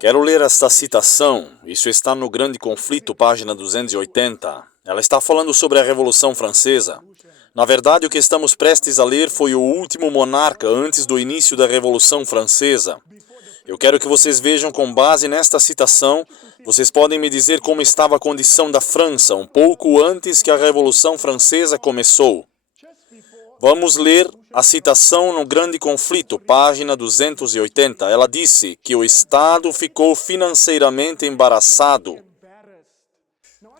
Quero ler esta citação, isso está no Grande Conflito, página 280. Ela está falando sobre a Revolução Francesa. Na verdade, o que estamos prestes a ler foi o último monarca antes do início da Revolução Francesa. Eu quero que vocês vejam com base nesta citação, vocês podem me dizer como estava a condição da França um pouco antes que a Revolução Francesa começou. Vamos ler a citação no Grande Conflito, página 280. Ela disse que o Estado ficou financeiramente embaraçado.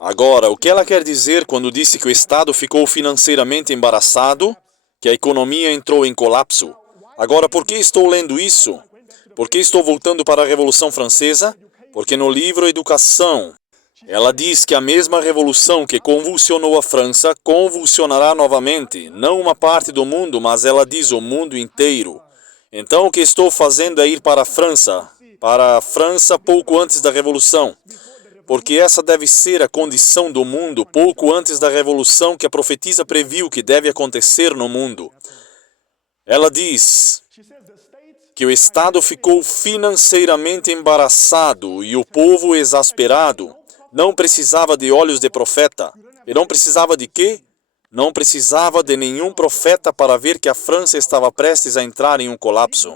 Agora, o que ela quer dizer quando disse que o Estado ficou financeiramente embaraçado? Que a economia entrou em colapso. Agora, por que estou lendo isso? Por que estou voltando para a Revolução Francesa? Porque no livro Educação, ela diz que a mesma revolução que convulsionou a França convulsionará novamente, não uma parte do mundo, mas ela diz o mundo inteiro. Então o que estou fazendo é ir para a França pouco antes da revolução, porque essa deve ser a condição do mundo pouco antes da revolução que a profetisa previu que deve acontecer no mundo. Ela diz que o Estado ficou financeiramente embaraçado e o povo exasperado. Não precisava de olhos de profeta. E não precisava de quê? Não precisava de nenhum profeta para ver que a França estava prestes a entrar em um colapso.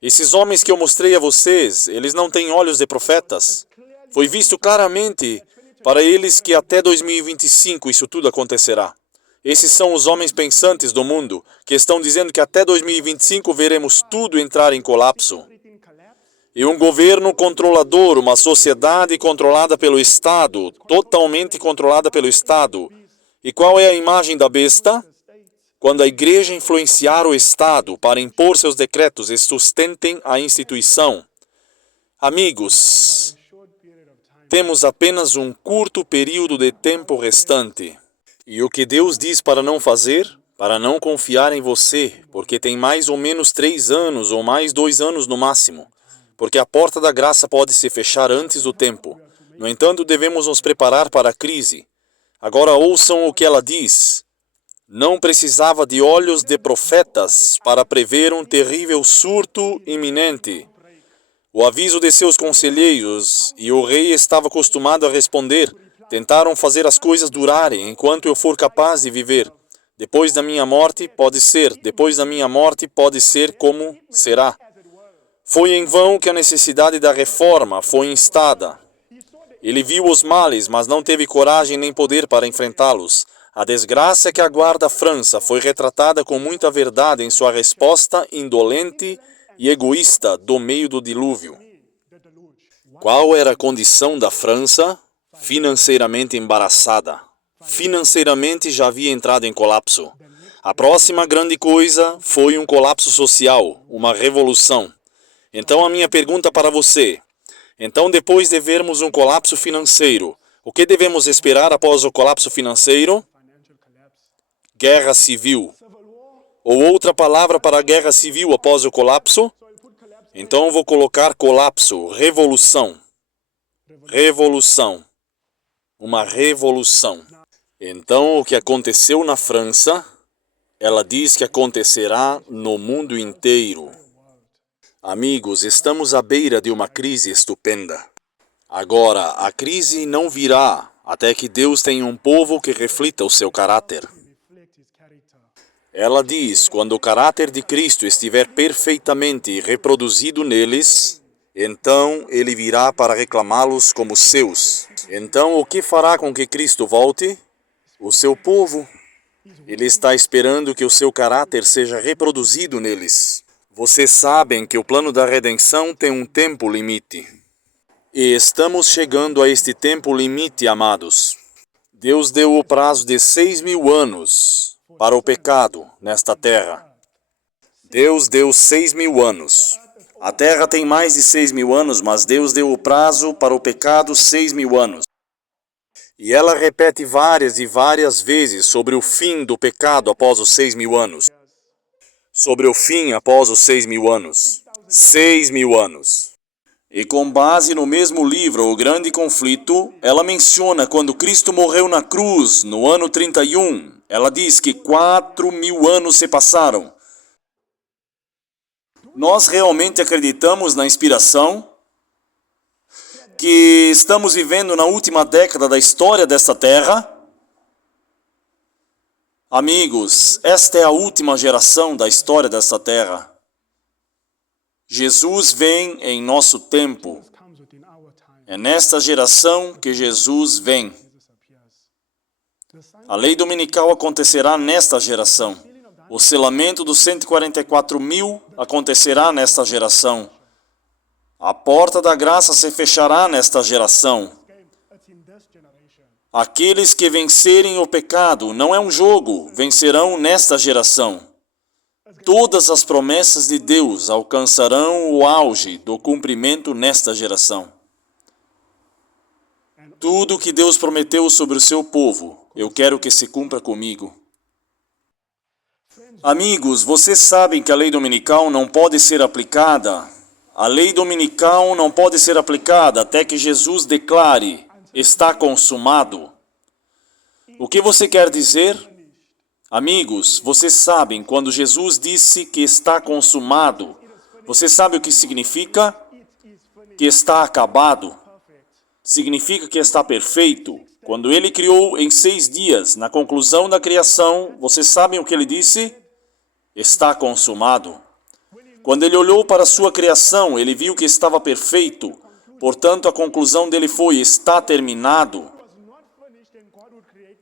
Esses homens que eu mostrei a vocês, eles não têm olhos de profetas. Foi visto claramente para eles que até 2025 isso tudo acontecerá. Esses são os homens pensantes do mundo, que estão dizendo que até 2025 veremos tudo entrar em colapso. E um governo controlador, uma sociedade controlada pelo Estado, totalmente controlada pelo Estado. E qual é a imagem da besta? Quando a igreja influenciar o Estado para impor seus decretos e sustentem a instituição. Amigos, temos apenas um curto período de tempo restante. E o que Deus diz para não fazer? Para não confiar em você, porque tem mais ou menos 3 anos ou mais 2 anos no máximo. Porque a porta da graça pode se fechar antes do tempo. No entanto, devemos nos preparar para a crise. Agora ouçam o que ela diz. Não precisava de olhos de profetas para prever um terrível surto iminente. O aviso de seus conselheiros, e o rei estava acostumado a responder, tentaram fazer as coisas durarem enquanto eu for capaz de viver. Depois da minha morte, pode ser. Depois da minha morte, pode ser como será. Foi em vão que a necessidade da reforma foi instada. Ele viu os males, mas não teve coragem nem poder para enfrentá-los. A desgraça que aguarda a França foi retratada com muita verdade em sua resposta indolente e egoísta do meio do dilúvio. Qual era a condição da França? Financeiramente embaraçada. Financeiramente já havia entrado em colapso. A próxima grande coisa foi um colapso social, uma revolução. Então a minha pergunta para você, então depois de vermos um colapso financeiro, o que devemos esperar após o colapso financeiro? Guerra civil. Ou outra palavra para a guerra civil após o colapso? Então vou colocar colapso, revolução. Revolução. Uma revolução. Então o que aconteceu na França, ela diz que acontecerá no mundo inteiro. Amigos, estamos à beira de uma crise estupenda. Agora, a crise não virá até que Deus tenha um povo que reflita o seu caráter. Ela diz, quando o caráter de Cristo estiver perfeitamente reproduzido neles, então ele virá para reclamá-los como seus. Então, o que fará com que Cristo volte? O seu povo. Ele está esperando que o seu caráter seja reproduzido neles. Vocês sabem que o plano da redenção tem um tempo limite. E estamos chegando a este tempo limite, amados. Deus deu o prazo de 6.000 anos para o pecado nesta terra. Deus deu 6.000 anos. A terra tem mais de 6.000 anos, mas Deus deu o prazo para o pecado 6.000 anos. E ela repete várias e várias vezes sobre o fim do pecado após os 6.000 anos. Sobre o fim após os 6.000 anos. 6.000 anos. E com base no mesmo livro, O Grande Conflito, ela menciona quando Cristo morreu na cruz, no ano 31. Ela diz que 4.000 anos se passaram. Nós realmente acreditamos na inspiração? que estamos vivendo na última década da história desta terra? Amigos, esta é a última geração da história desta terra. Jesus vem em nosso tempo. É nesta geração que Jesus vem. A lei dominical acontecerá nesta geração. O selamento dos 144.000 acontecerá nesta geração. A porta da graça se fechará nesta geração. Aqueles que vencerem o pecado, não é um jogo, vencerão nesta geração. Todas as promessas de Deus alcançarão o auge do cumprimento nesta geração. Tudo que Deus prometeu sobre o seu povo, eu quero que se cumpra comigo. Amigos, vocês sabem que a lei dominical não pode ser aplicada. A lei dominical não pode ser aplicada até que Jesus declare: está consumado. O que você quer dizer? Amigos, vocês sabem, quando Jesus disse que está consumado, você sabe o que significa? Que está acabado. Significa que está perfeito. Quando Ele criou em 6 dias, na conclusão da criação, vocês sabem o que Ele disse? Está consumado. Quando Ele olhou para a sua criação, Ele viu que estava perfeito. Portanto, a conclusão dele foi: está terminado.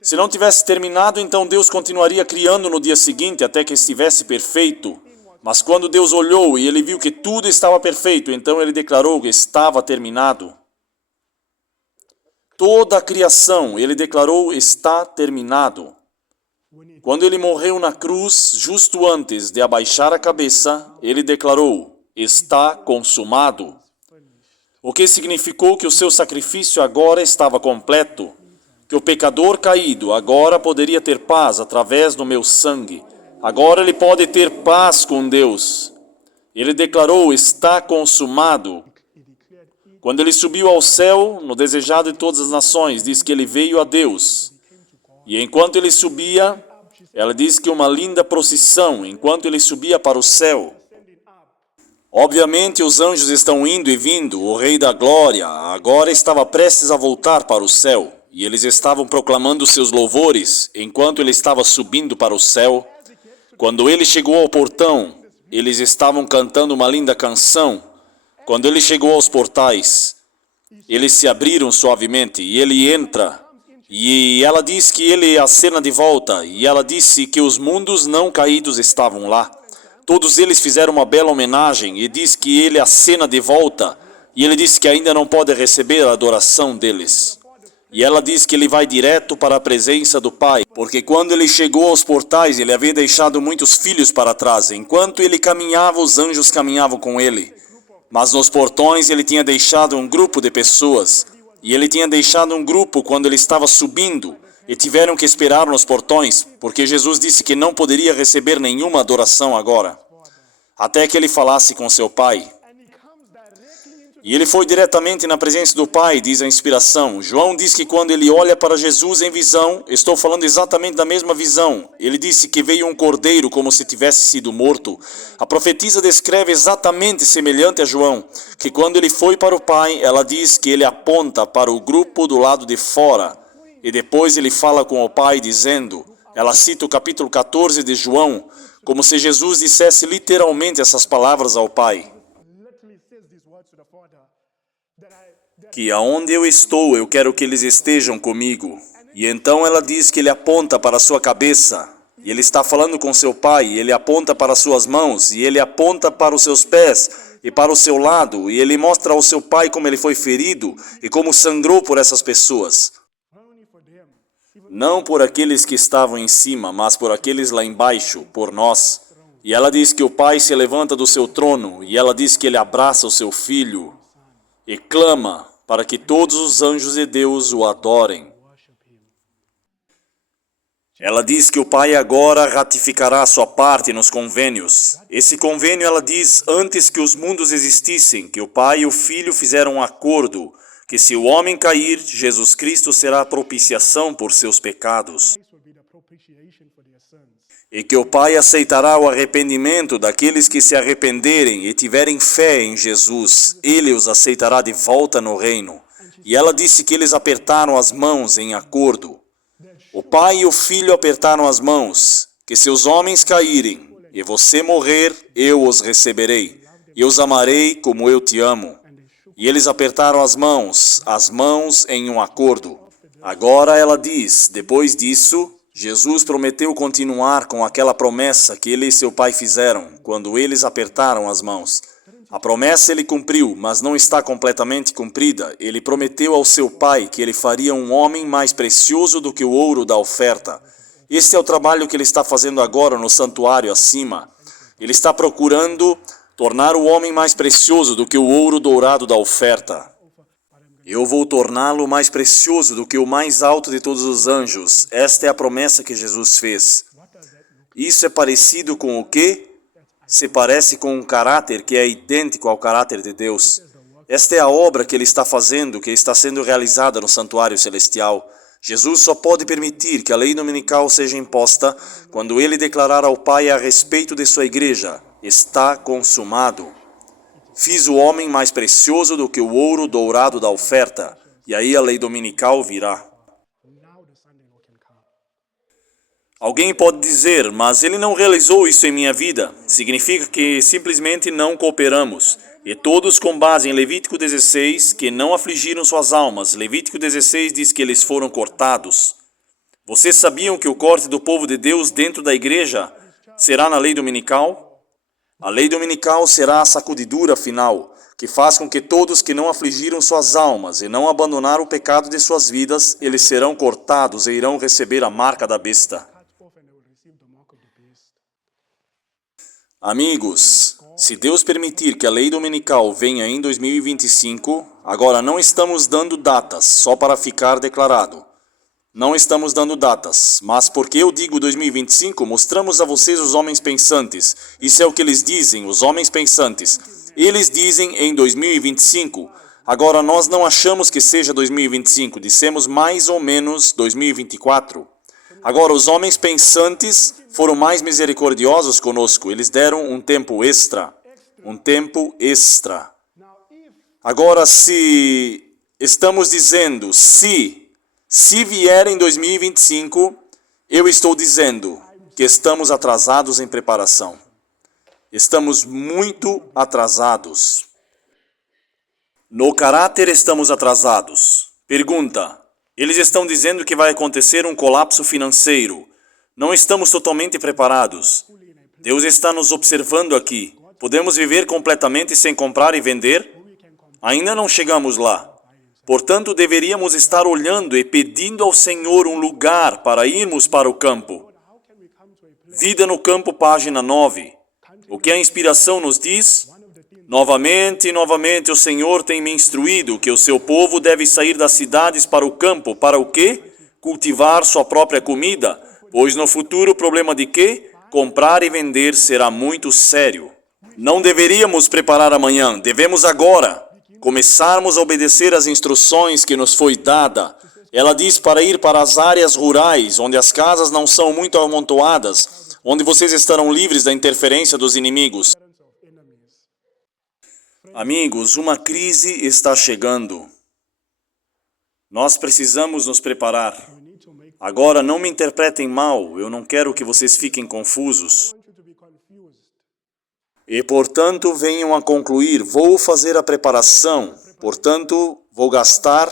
Se não tivesse terminado, então Deus continuaria criando no dia seguinte até que estivesse perfeito. Mas quando Deus olhou e Ele viu que tudo estava perfeito, então Ele declarou que estava terminado. Toda a criação, Ele declarou: está terminado. Quando Ele morreu na cruz, justo antes de abaixar a cabeça, Ele declarou: está consumado. O que significou que o seu sacrifício agora estava completo, que o pecador caído agora poderia ter paz através do meu sangue. Agora ele pode ter paz com Deus. Ele declarou: está consumado. Quando ele subiu ao céu, no desejado de todas as nações, diz que ele veio a Deus. E enquanto ele subia, ela diz que uma linda procissão, enquanto ele subia para o céu. Obviamente os anjos estão indo e vindo, o Rei da Glória agora estava prestes a voltar para o céu, e eles estavam proclamando seus louvores enquanto ele estava subindo para o céu. Quando ele chegou ao portão, eles estavam cantando uma linda canção. Quando ele chegou aos portais, eles se abriram suavemente e ele entra. E ela diz que ele acena de volta, e ela disse que os mundos não caídos estavam lá. Todos eles fizeram uma bela homenagem e diz que ele acena de volta, e ele disse que ainda não pode receber a adoração deles. E ela diz que ele vai direto para a presença do Pai, porque quando ele chegou aos portais, ele havia deixado muitos filhos para trás. Enquanto ele caminhava, os anjos caminhavam com ele. Mas nos portões ele tinha deixado um grupo de pessoas. E ele tinha deixado um grupo quando ele estava subindo, e tiveram que esperar nos portões, porque Jesus disse que não poderia receber nenhuma adoração agora, até que ele falasse com seu Pai. E ele foi diretamente na presença do Pai, diz a inspiração. João diz que quando ele olha para Jesus em visão, estou falando exatamente da mesma visão. Ele disse que veio um cordeiro como se tivesse sido morto. A profetisa descreve exatamente semelhante a João, que quando ele foi para o Pai, ela diz que ele aponta para o grupo do lado de fora. E depois ele fala com o Pai dizendo, ela cita o capítulo 14 de João, como se Jesus dissesse literalmente essas palavras ao Pai. Que aonde eu estou, eu quero que eles estejam comigo. E então ela diz que ele aponta para a sua cabeça. E ele está falando com seu Pai, e ele aponta para as suas mãos, e ele aponta para os seus pés, e para o seu lado, e ele mostra ao seu Pai como ele foi ferido, e como sangrou por essas pessoas. Não por aqueles que estavam em cima, mas por aqueles lá embaixo, por nós. E ela diz que o Pai se levanta do seu trono, e ela diz que ele abraça o seu filho, e clama para que todos os anjos de Deus o adorem. Ela diz que o Pai agora ratificará a sua parte nos convênios. Esse convênio, ela diz, antes que os mundos existissem, que o Pai e o Filho fizeram um acordo, que se o homem cair, Jesus Cristo será a propiciação por seus pecados. E que o Pai aceitará o arrependimento daqueles que se arrependerem e tiverem fé em Jesus. Ele os aceitará de volta no reino. E ela disse que eles apertaram as mãos em acordo. O pai e o filho apertaram as mãos, que se os homens caírem e você morrer, eu os receberei, e os amarei como eu te amo. E eles apertaram as mãos em um acordo. Agora ela diz, depois disso, Jesus prometeu continuar com aquela promessa que ele e seu pai fizeram, quando eles apertaram as mãos. A promessa ele cumpriu, mas não está completamente cumprida. Ele prometeu ao seu pai que ele faria um homem mais precioso do que o ouro da oferta. Este é o trabalho que ele está fazendo agora no santuário acima. Ele está procurando tornar o homem mais precioso do que o ouro dourado da oferta. Eu vou torná-lo mais precioso do que o mais alto de todos os anjos. Esta é a promessa que Jesus fez. Isso é parecido com o quê? Se parece com um caráter que é idêntico ao caráter de Deus. Esta é a obra que ele está fazendo, que está sendo realizada no santuário celestial. Jesus só pode permitir que a lei dominical seja imposta quando ele declarar ao Pai a respeito de sua igreja: está consumado. Fiz o homem mais precioso do que o ouro dourado da oferta. E aí a lei dominical virá. Alguém pode dizer, mas ele não realizou isso em minha vida. Significa que simplesmente não cooperamos. E todos com base em Levítico 16, que não afligiram suas almas. Levítico 16 diz que eles foram cortados. Vocês sabiam que o corte do povo de Deus dentro da igreja será na lei dominical? A lei dominical será a sacudidura final, que faz com que todos que não afligiram suas almas e não abandonaram o pecado de suas vidas, eles serão cortados e irão receber a marca da besta. Amigos, se Deus permitir que a lei dominical venha em 2025, agora não estamos dando datas só para ficar declarado. Não estamos dando datas, mas porque eu digo 2025, mostramos a vocês os homens pensantes. Isso é o que eles dizem, os homens pensantes. Eles dizem em 2025. Agora nós não achamos que seja 2025, dissemos mais ou menos 2024. Agora os homens pensantes foram mais misericordiosos conosco. Eles deram um tempo extra. Um tempo extra. Agora, se estamos dizendo se vier em 2025, eu estou dizendo que estamos atrasados em preparação. Estamos muito atrasados. No caráter estamos atrasados. Pergunta: eles estão dizendo que vai acontecer um colapso financeiro. Não estamos totalmente preparados. Deus está nos observando aqui. Podemos viver completamente sem comprar e vender? Ainda não chegamos lá. Portanto, deveríamos estar olhando e pedindo ao Senhor um lugar para irmos para o campo. Vida no Campo, página 9. O que a inspiração nos diz? Novamente e novamente o Senhor tem me instruído que o seu povo deve sair das cidades para o campo. Para o quê? Cultivar sua própria comida. Pois no futuro o problema de quê? Comprar e vender será muito sério. Não deveríamos preparar amanhã, devemos agora começarmos a obedecer às instruções que nos foi dada. Ela diz para ir para as áreas rurais, onde as casas não são muito amontoadas, onde vocês estarão livres da interferência dos inimigos. Amigos, uma crise está chegando. Nós precisamos nos preparar. Agora, não me interpretem mal, eu não quero que vocês fiquem confusos. E, portanto, venham a concluir, vou fazer a preparação, portanto, vou gastar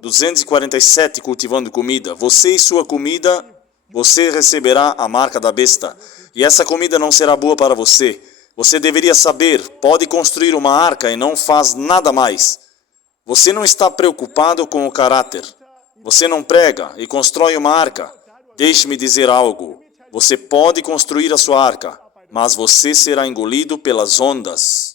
247 cultivando comida. Você e sua comida, você receberá a marca da besta. E essa comida não será boa para você. Você deveria saber, pode construir uma arca e não faz nada mais. Você não está preocupado com o caráter. Você não prega e constrói uma arca. Deixe-me dizer algo. Você pode construir a sua arca, mas você será engolido pelas ondas.